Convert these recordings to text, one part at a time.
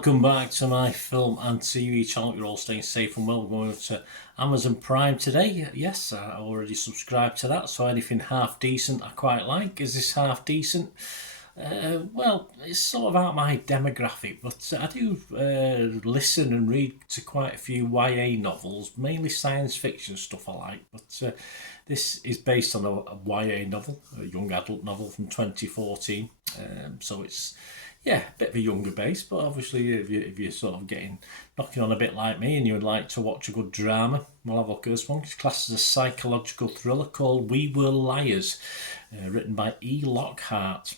welcome back to my film and TV channel. You're all staying safe and well. We're going to Amazon Prime today. Yes, I already subscribed to that, so anything half decent I quite like. Is this half decent? Well, it's sort of out my demographic, but I do listen and read to quite a few YA novels, mainly science fiction stuff I like, but this is based on a YA novel, a young adult novel from 2014, so it's a bit of a younger base, but obviously if you're sort of knocking on a bit like me and you would like to watch a good drama, we'll have a look at this one. It's classed as a psychological thriller called We Were Liars, written by E. Lockhart.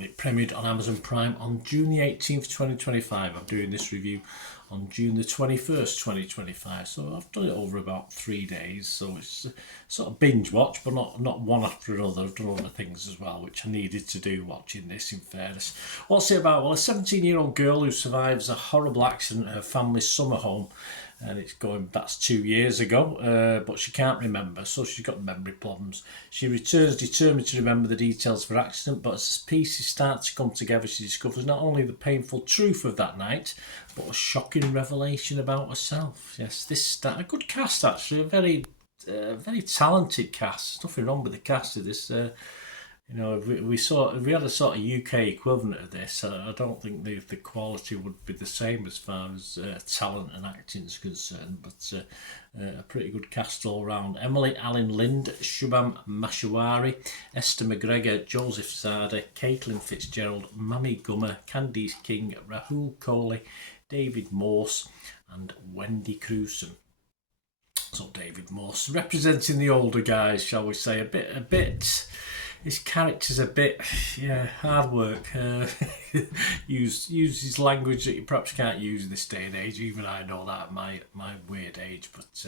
It premiered on Amazon Prime on June the 18th, 2025. I'm doing this review on June the 21st, 2025. So I've done it over about 3 days. So it's sort of binge watch, but not one after another. I've done other things as well, which I needed to do watching this, in fairness. What's it about? Well, a 17-year-old girl who survives a horrible accident at her family's summer home. And that's 2 years ago, but she can't remember, so she's got memory problems. She returns determined to remember the details of her accident, but as pieces start to come together, she discovers not only the painful truth of that night, but a shocking revelation about herself. Yes, a good cast actually, a very talented cast. There's nothing wrong with the cast of this. If we had a sort of UK equivalent of this, I don't think the quality would be the same as far as talent and acting is concerned, but a pretty good cast all round. Emily Allen Lind, Shubham Maheshwari, Esther McGregor, Joseph Sada, Caitlin Fitzgerald, Mami Gummer, Candice King, Rahul Kohli, David Morse and Wendy Crewson. So David Morse representing the older guys, shall we say, a bit. His character's a bit, hard work. Uses language that you perhaps can't use in this day and age. Even I know that at my weird age. But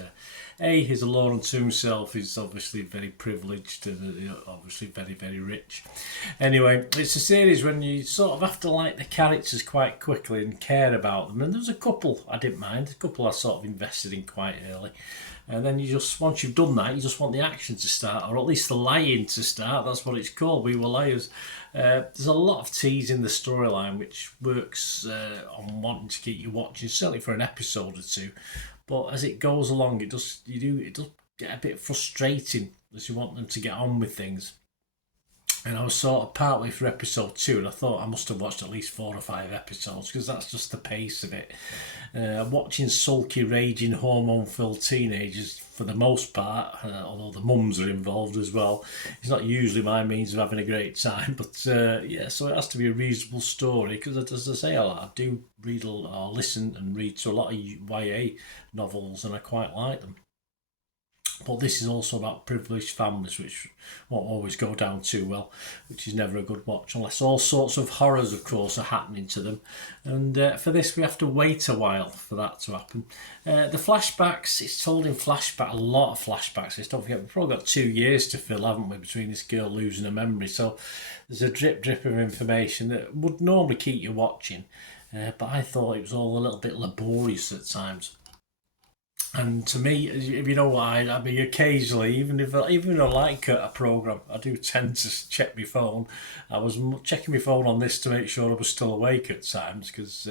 he's a law unto himself. He's obviously very privileged and obviously very, very rich. Anyway, it's a series when you sort of have to like the characters quite quickly and care about them. And there's a couple I didn't mind. A couple I sort of invested in quite early. And then once you've done that, you just want the action to start, or at least the lying to start. That's what it's called, We Were Liars. There's a lot of tease in the storyline, which works on wanting to keep you watching, certainly for an episode or two. But as it goes along, it does get a bit frustrating as you want them to get on with things. And I was sort of partway through episode 2, and I thought I must have watched at least 4 or 5 episodes, because that's just the pace of it. Watching sulky, raging, hormone-filled teenagers, for the most part, although the mums are involved as well, it's not usually my means of having a great time. But so it has to be a reasonable story, because as I say, I do read or listen and read to a lot of YA novels, and I quite like them. But this is also about privileged families, which won't always go down too well, which is never a good watch, unless all sorts of horrors, of course, are happening to them. And for this, we have to wait a while for that to happen. The flashbacks, it's told in flashback, a lot of flashbacks. Don't forget, we've probably got 2 years to fill, haven't we, between this girl losing her memory. So there's a drip of information that would normally keep you watching. But I thought it was all a little bit laborious at times. And to me, if you know why, I mean, occasionally, even if I like a programme, I do tend to check my phone. I was checking my phone on this to make sure I was still awake at times, because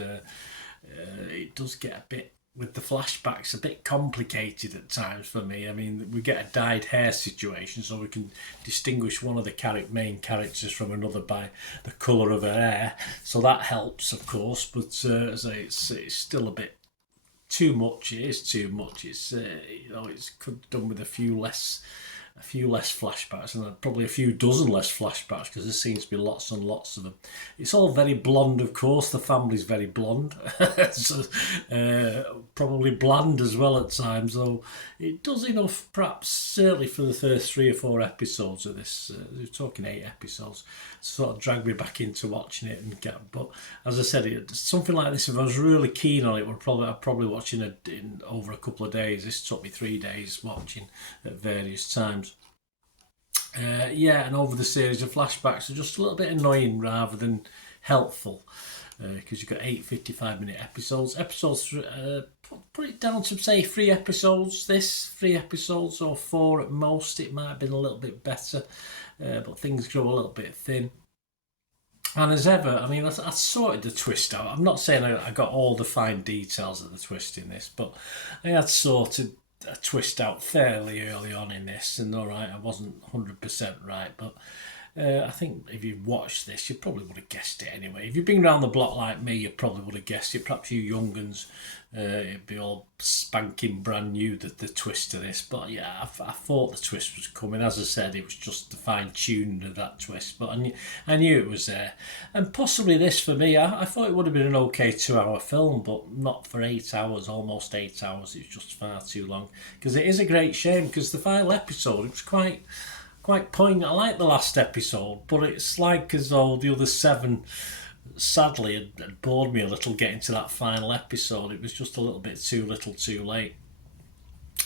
it does get a bit, with the flashbacks, a bit complicated at times for me. I mean, we get a dyed hair situation, so we can distinguish one of the main characters from another by the colour of her hair. So that helps, of course, but as I say, it's still a bit too much. It is too much. It's it's could have done with a few less flashbacks, and probably a few dozen less flashbacks, because there seems to be lots and lots of them. It's all very blonde, of course. The family's very blonde, so, probably bland as well at times. Though it does enough, perhaps certainly for the first 3 or 4 episodes of this. We're talking 8 episodes, to sort of drag me back into watching it and get. But as I said, something like this, if I was really keen on it, I'd probably watching it in over a couple of days. This took me 3 days watching at various times. And over the series of flashbacks are just a little bit annoying rather than helpful, because you've got 8 55-minute episodes. Put it down to say 3 episodes. 3 episodes or 4 at most. It might have been a little bit better, but things grow a little bit thin. And as ever, I mean, I sorted the twist out. I'm not saying I got all the fine details of the twist in this, but I had sorted a twist out fairly early on in this, and all right, I wasn't 100% right, but I think if you watched this, you probably would have guessed it anyway. If you've been around the block like me, you probably would have guessed it. Perhaps you young uns, it'd be all spanking brand new, the twist of this. But yeah, I thought the twist was coming. As I said, it was just the fine tuning of that twist. But I knew it was there. And possibly this for me, I thought it would have been an okay 2 hour film, but not for 8 hours, almost 8 hours. It's just far too long. Because it is a great shame, because the final episode, it was quite poignant. I like the last episode, but it's like as though the other 7 sadly had bored me a little getting to that final episode. It was just a little bit too little too late.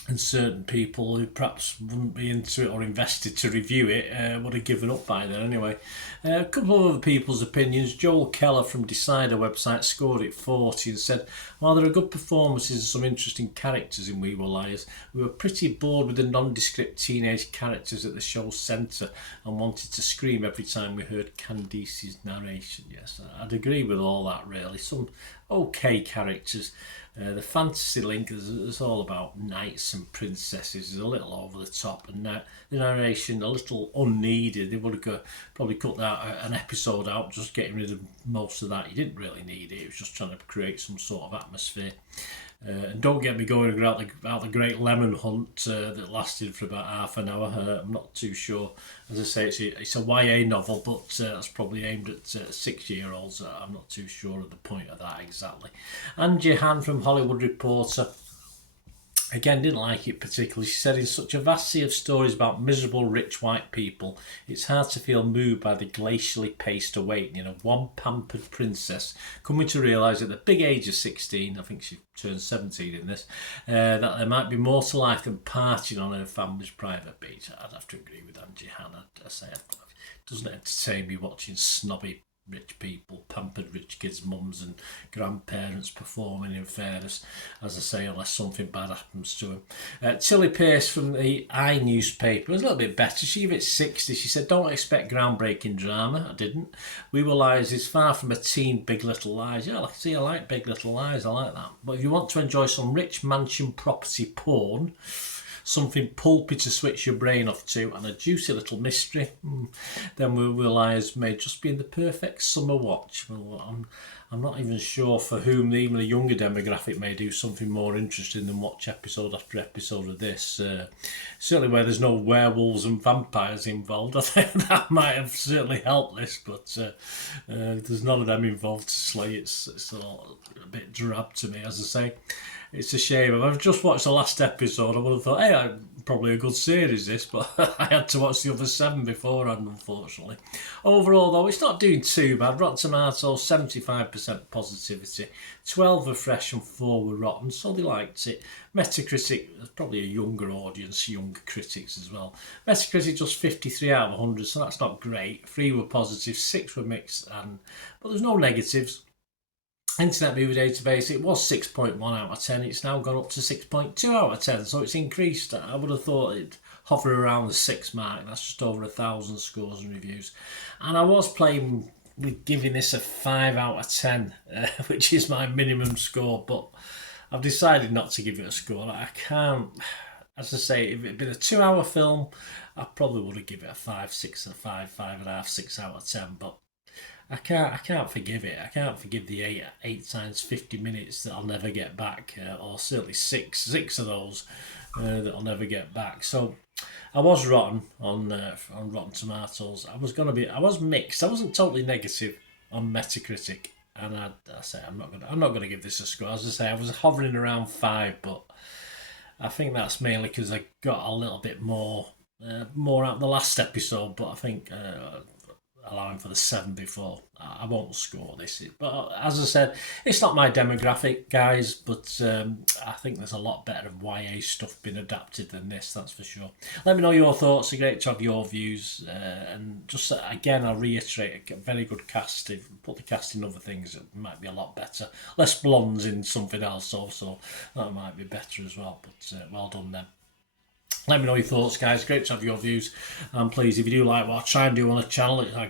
And certain people who perhaps wouldn't be into it or invested to review it would have given up by then anyway. A couple of other people's opinions. Joel Keller from Decider website scored it 40 and said, while there are good performances and some interesting characters in We Were Liars, we were pretty bored with the nondescript teenage characters at the show's centre and wanted to scream every time we heard Candice's narration. Yes, I'd agree with all that really. Some okay characters. The fantasy link is all about knights and princesses, is a little over the top, and the narration a little unneeded. They would have probably cut that an episode out, just getting rid of most of that. You didn't really need it. It was just trying to create some sort of atmosphere. And don't get me going about the Great Lemon Hunt that lasted for about half an hour. I'm not too sure. As I say, it's a YA novel, but that's probably aimed at 6-year-olds. I'm not too sure of the point of that exactly. Angie Han from Hollywood Reporter, again, didn't like it particularly. She said, in such a vast sea of stories about miserable rich white people, it's hard to feel moved by the glacially paced awakening of one pampered princess coming to realise at the big age of 16, I think she turned 17 in this, that there might be more to life than partying on her family's private beach. I'd have to agree with Angie Hannah. I say it doesn't entertain me watching snobby rich people, pampered rich kids' mums and grandparents performing, in fairness, as I say, unless something bad happens to them. Tilly Pearce from the I newspaper was a little bit better. She gave it 60. She said, don't expect groundbreaking drama. I didn't. We Were Liars is far from a teen Big Little Lies. Yeah, I like Big Little Lies. I like that. But if you want to enjoy some rich mansion property porn, something pulpy to switch your brain off to, and a juicy little mystery, then We Were Liars may just be in the perfect summer watch. Well, I'm not even sure for whom even a younger demographic may do something more interesting than watch episode after episode of this. Certainly where there's no werewolves and vampires involved. I think that might have certainly helped this, but there's none of them involved to slay. It's a bit drab to me, as I say. It's a shame. I've just watched the last episode. I would have thought, hey, probably a good series this, but I had to watch the other 7 beforehand, unfortunately. Overall, though, it's not doing too bad. Rotten Tomatoes, 75% positivity. 12 were fresh and 4 were rotten, so they liked it. Metacritic, probably a younger audience, younger critics as well. Metacritic just 53 out of 100, so that's not great. 3 were positive, 6 were mixed, but there's no negatives. Internet Movie Database, it was 6.1 out of 10. It's now gone up to 6.2 out of 10, so it's increased. I would have thought it'd hover around the 6 mark. That's just over 1,000 scores and reviews. And I was playing with giving this a 5 out of 10, which is my minimum score, but I've decided not to give it a score. I can't, as I say, if it had been a 2-hour film, I probably would have given it a 5, 6, and 5, 5.5, 6 out of 10, but I can't forgive it. I can't forgive the 8 times 50 minutes that I'll never get back, or certainly six of those that I'll never get back. So I was rotten on Rotten Tomatoes. I was mixed. I wasn't totally negative on Metacritic, and I say I'm not gonna give this a score. As I say, I was hovering around 5, but I think that's mainly because I got a little bit more out of the last episode. But I think, allowing for the 7 before, I won't score this. But as I said, it's not my demographic, guys, but I think there's a lot better of YA stuff being adapted than this, that's for sure. Let me know your thoughts. It's great to have your views. And just again, I'll reiterate, a very good cast. If you put the cast in other things, it might be a lot better. Less blondes in something else also. That might be better as well, but well done then. Let me know your thoughts, guys. Great to have your views. And please, if you do like what I try and do on the channel, I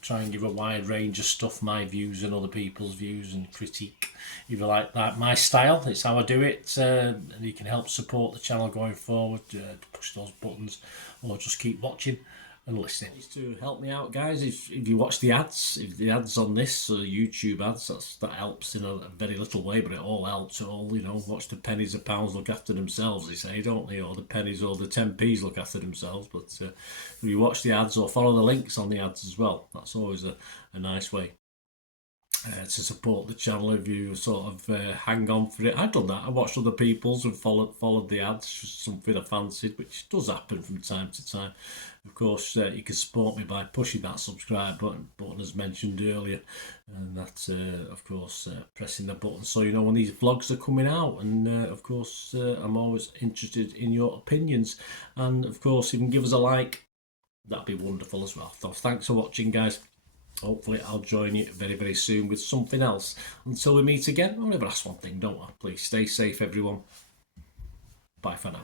try and give a wide range of stuff, my views and other people's views and critique. If you like that, my style, it's how I do it. And you can help support the channel going forward, to push those buttons, or just keep watching and listening. To help me out, guys, if you watch the ads, if the ads on this YouTube ads, that helps in a very little way, but it all helps. It all, you know, watch the pennies and pounds look after themselves, they say, don't they? Or the pennies or the 10p's look after themselves. But if you watch the ads or follow the links on the ads as well, that's always a nice way to support the channel. If you sort of hang on for it, I've done that. I watched other people's and followed the ads, just something I fancied, which does happen from time to time. Of course, you can support me by pushing that subscribe button as mentioned earlier, and that's of course pressing the button so you know when these vlogs are coming out. And of course, I'm always interested in your opinions, and of course, if you can give us a like, that'd be wonderful as well. So thanks for watching, guys. Hopefully I'll join you very, very soon with something else. Until we meet again, I'll never ask one thing, don't I? Please stay safe, everyone. Bye for now.